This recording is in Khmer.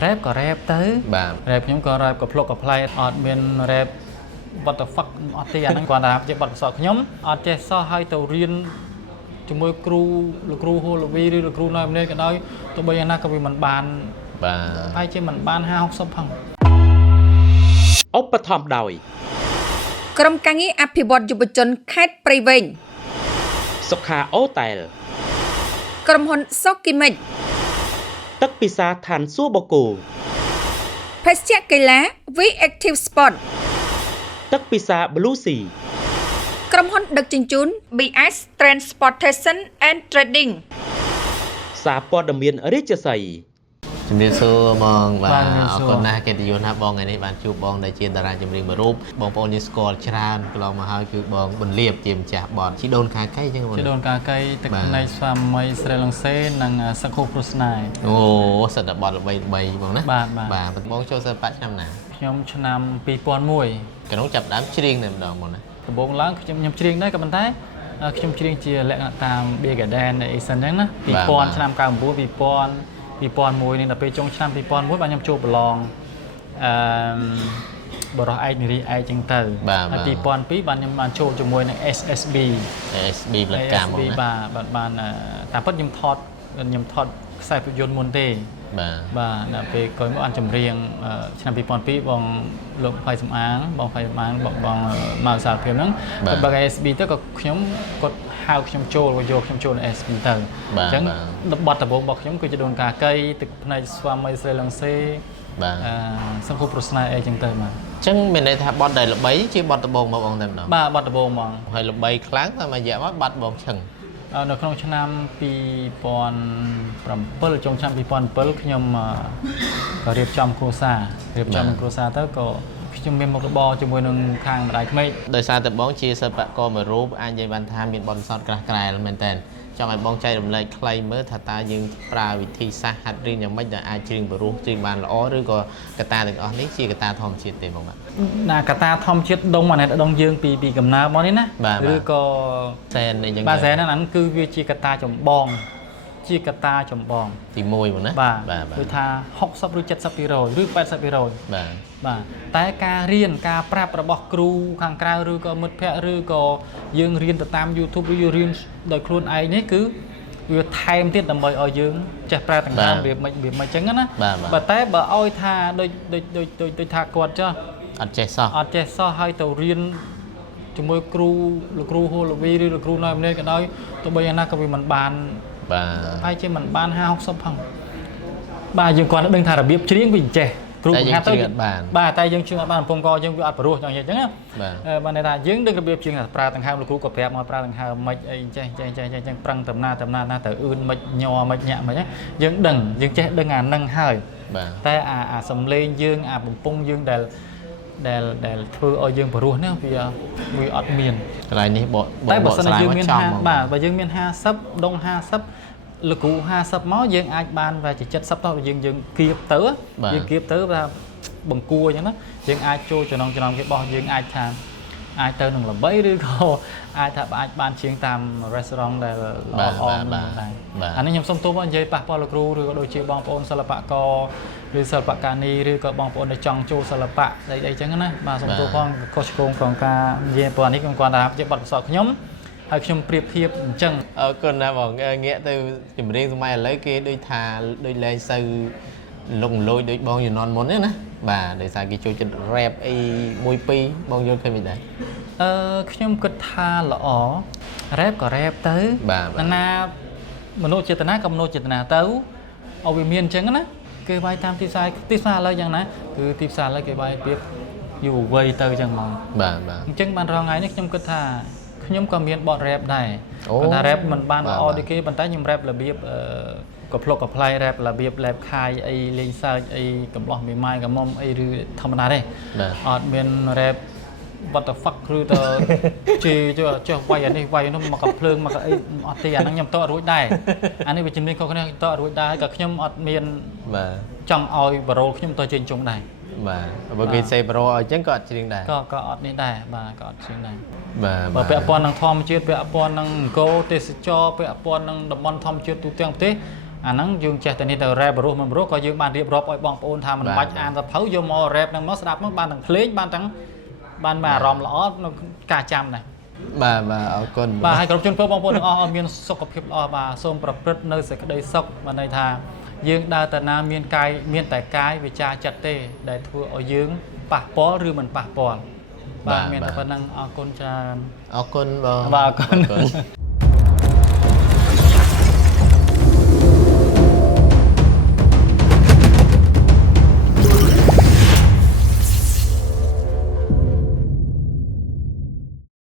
rap ក៏ rap ទៅ rap ខ្ញុំក៏ rap ក៏ភ្លុកក៏ផ្លែអត់មាន rap what the fuck អត់ទេអាហ្នឹងគាត់ថាជាបទពិសោធន៍ខ្ញុំអត់ចេះសោះឲ្យទៅរៀនជាមួយគ្រូលោកគ្រូហូលវីឬលោកគ្រូណៃម្នាក់ក៏ដោយទោះបីយ៉ាងណាក៏វាមិនបានហើយជាមិនបាន50 60ផងឧបត្ថម្ភដោយក្រុមការងារអភិវឌ្ឍយុវជនខេត្តព្រៃវែងសុខាអូតែលក្រុមហ៊ុនសុគីមិចទឹកពិសាឋានសួគ៌បូកូភេសជ្ជៈកីឡា V Active Sport ទឹកពិសា Blue Sea ក្រុមហ៊ុនដឹកជញ្ជូន BS Transportation and Trading សារព័ត៌មានរាជសីជំរាបសួរបងបាទអរគុណណាស់កិត្តិយសណាស់បងថ្ងៃនេះបានជួបបងដែលជាតារាចម្រៀងមួយរូបបងប្អូនយើងស្គាល់ច្រើនកន្លងមកហើយគឺបងបន្លាបជាម្ចាស់បទជីដូនកាកៃអញ្ចឹងបងជីដូនកាកៃទឹកភ្នែកស្វាមីស្រីលង្សេនិងសក្ខុព្រោះស្នេហ៍អូសិតតែបទល្បីៗបងណាបាទបងចូលសិល្បៈឆ្នាំណាខ្ញុំឆ្នាំ2001ក្នុងចាប់ដើមច្រៀងតែម្ដងបងណាដំបូងឡើងខ្ញុំច្រៀងដែរក៏ប៉ុន្តែខ្ញុំច្រៀងជាលក្ខណៈតាម Big Garden អីសិនហ្នឹងណា2000ឆ្នាំ99 2001នេះដល់ពេលចុងឆ្នាំ2001បាទខ្ញុំចូលប្រឡងបរោះឯកនារីឯកចឹងទៅហើយ2002បាទខ្ញុំបានចូលជាមួយនឹង SSB ផលិតកម្មហ្នឹងបាទបានតាមពិតខ្ញុំថតខ្សែភាពយន្តមុនទេបាទដល់ពេលក្រោយមកបានចម្រៀងឆ្នាំ2002បងលោកផៃសំអាងបងមកសារភាពហ្នឹងគាត់បើក SB ទៅក៏ខ្ញុំគាត់ហៅខ្ញុំចូលក៏យកខ្ញុំចូលនៅ SB ទៅអញ្ចឹងបទដំបូងរបស់ខ្ញុំគឺជាដូនកាកៃទឹកភ្នែកស្វាមីស្រីលង្សេបាទសង្ឃុប្រស្នេហ៍អីចឹងទៅបាទអញ្ចឹងមានន័យថាបទដែលល្បីជាបទដំបូងមកបងតែម្ដងបាទបទដំបូងហ្មងហើយល្បីខ្លាំងតែមួយរយៈមកបាត់បងឈឹងនៅក្នុងឆ្នាំ2007ចុងឆ្នាំ2007ខ្ញុំក៏រៀបចំគ្រួសារទៅក៏ខ្ញុំមានមុខរបរជាមួយនឹងខាងម្ដាយក្មេកដោយសារតែបងជាសិល្បករមួយរូបអាចនិយាយបានថាមានបទពិសោធន៍ក្រាស់ក្រែលមែនតើចង់ឲ្យបងចែករំលែកខ្លីមើលថាតើយើងប្រើវិធីសាស្ត្រហាត់រៀនយ៉ាងម៉េចដែលអាចច្រៀងបរោះច្រៀងបានល្អឬក៏កតាទាំងអស់នេះជាកតាធម្មជាតិទេបងបាទណាកតាធម្មជាតិដងមកដងយើងពីកំណើតមកនេះណាឬក៏សែនអីចឹងបាទសែនហ្នឹងគឺវាជាកតាចម្បងទី1មកណាបាទគឺថា60ឬ70%ឬ80%បាទតែការរៀនការប្រាប់របស់គ្រូខាងក្រៅឬក៏មិត្តភ័ក្តិឬក៏យើងរៀនទៅតាម YouTube ឬយើងរៀនដោយខ្លួនឯងនេះគឺវាថែមទៀតដើម្បីឲ្យយើងចេះប្រើទាំងតាមរបៀបមិនអញ្ចឹងណាបើតែបើឲ្យថាដូចថាគាត់ចុះអត់ចេះសោះឲ្យទៅរៀនជាមួយគ្រូលោកគ្រូហូលវីឬលោកគ្រូណៃម្នាក់ក៏ដោយទោះបីយ៉ាងណាក៏វាមិនបានហើយជាមិនបាន50 60ផងបាទយើងគាត់ដឹងថារបៀបច្រៀងវាចេះគ្រូបង្ហាត់ទៅបាទតែយើងជឿអត់បានកំពុងកយើងវាអត់ព្រោះយ៉ាងអញ្ចឹងណាបាទន័យថាយើងដឹងរបៀបច្រៀងថាប្រើដង្ហើមលោកគ្រូក៏ប្រាប់មកប្រើដង្ហើមមិនអីចេះប្រឹងតំណាណាទៅអឿនមិនញ័រមិនញាក់មិនយើងដឹងយើងចេះដឹងអានឹងហើយតែអាសំឡេងយើងអាបំពង់យើងដែលធ្វើឲ្យយើងព្រោះនេះវាអត់មានកន្លែងនេះតែបើសិនយើងមានបាទបើយើងមាន50ដង50លោកគ្រូ50មកយើងអាចបានវាជា70ទៅយើងគៀបទៅថាបង្គួរអញ្ចឹងណាយើងអាចចូលចំណងគេបោះយើងអាចទៅនឹងល្បីឬក៏អាចថាអាចបានជាងតាម restaurant ដែលល្អដែរអានេះខ្ញុំសូមទោសនិយាយប៉ះពាល់លោកគ្រូឬក៏ដូចជាបងប្អូនសិល្បករឬសិល្បកានីឬក៏បងប្អូនដែលចង់ចូលសិល្បៈអីចឹងណាបាទសូមទោសផងខុសឆ្គងក្នុងការនិយាយប៉ុណ្នេះខ្ញុំគាត់ថាជាបទពិសោធន៍ខ្ញុំហើយខ្ញុំប្រៀបធៀបអញ្ចឹងអរគុណណាស់បងងាកទៅចម្រៀងសម័យឥឡូវគេដូចថាដូចលែងសូវលងលួយដូចបងជំនាន់មុនទេណាបាទដោយសារគេចូលចិត្ត rap អី1 2បងយល់ឃើញមិនដែរខ្ញុំគិតថាល្អ rap ក៏ rap ទៅណាមនុស្សចេតនាក៏មនុស្សចេតនាទៅឲ្យវាមានអញ្ចឹងណាគេវាយតាមទីផ្សារឥឡូវយ៉ាងណាគឺទីផ្សារឥឡូវគេវាយពីយុវវ័យទៅអញ្ចឹងហ្មងបាទអញ្ចឹងបានរងថ្ងៃនេះខ្ញុំគិតថាខ្ញុំក៏មានបទ rap ដែរប៉ុន្តែ rap មិនបានល្អដូចគេប៉ុន្តែខ្ញុំ rap របៀបក៏ភ្លុកក៏ផ្លែ rap របៀប rap ខាយអីលេងសើចអីកំឡោះមីម៉ាយកំមុំអីឬធម្មតាទេអត់មាន rap what the fuck ឬទៅជាចុះវាយអានេះវាយនោះមកកំភ្លើងមកអីអត់ទេអាហ្នឹងខ្ញុំតរួចដែរអានេះវាជំនាញខុសគ្នាតរួចដែរក៏ខ្ញុំអត់មានចង់ឲ្យបារ៉ូលខ្ញុំទៅចេញជុំដែរបាទបើគេសេប្រូឲ្យអញ្ចឹងក៏អត់ច្រៀងដែរក៏អត់នេះដែរបាទក៏អត់ច្រៀងដែរបាទពាក់ព័ន្ធនឹងធម្មជាតិពាក់ព័ន្ធនឹងអង្គរទេសចរពាក់ព័ន្ធនឹងតំបន់ធម្មជាតិទូទាំងប្រទេស អាហ្នឹងយើងចេះតែនេះទៅ rap បរុសមិនបរុសក៏យើងបានរៀបរាប់ឲ្យបងប្អូនថាមិនបាច់អានសភៅយកមក rap ហ្នឹងមកស្ដាប់មកបានទាំងភ្លេងបានទាំងបានអារម្មណ៍ល្អក្នុងការចាំដែរ បាទអរគុណ បាទហើយគ្រប់ជនពលបងប្អូនទាំងអស់ឲ្យមានសុខភាពល្អបាទសូមប្រព្រឹត្តនៅសេចក្តីសុខបានន័យថាយើងដើរទៅណាមានកាយមានតែកាយវាចាចិត្តទេដែលធ្វើឲ្យយើងប៉ះពាល់ឬមិនប៉ះពាល់បាទមានតែប៉ុណ្្នឹងអរគុណច្រើន អរគុណបង បាទអរគុណ